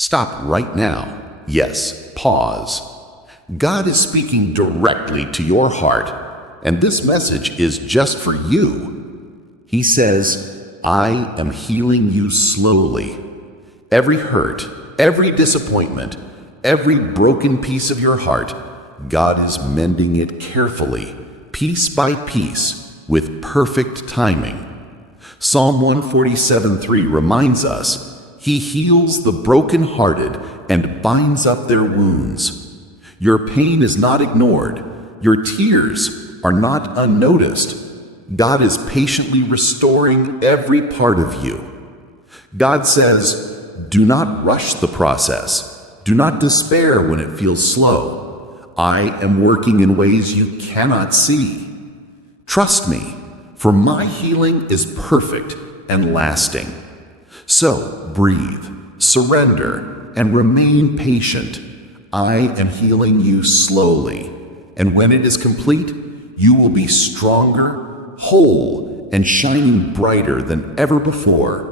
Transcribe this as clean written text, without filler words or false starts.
Stop right now. Yes, pause. God is speaking directly to your heart, and this message is just for you. He says, I am healing you slowly. Every hurt, every disappointment, every broken piece of your heart, God is mending it carefully, piece by piece, with perfect timing. Psalm 147:3 reminds us, He heals the brokenhearted and binds up their wounds. Your pain is not ignored. Your tears are not unnoticed. God is patiently restoring every part of you. God says, do not rush the process. Do not despair when it feels slow. I am working in ways you cannot see. Trust me, for my healing is perfect and lasting. So breathe, surrender, and remain patient. I am healing you slowly, and when it is complete, you will be stronger, whole, and shining brighter than ever before.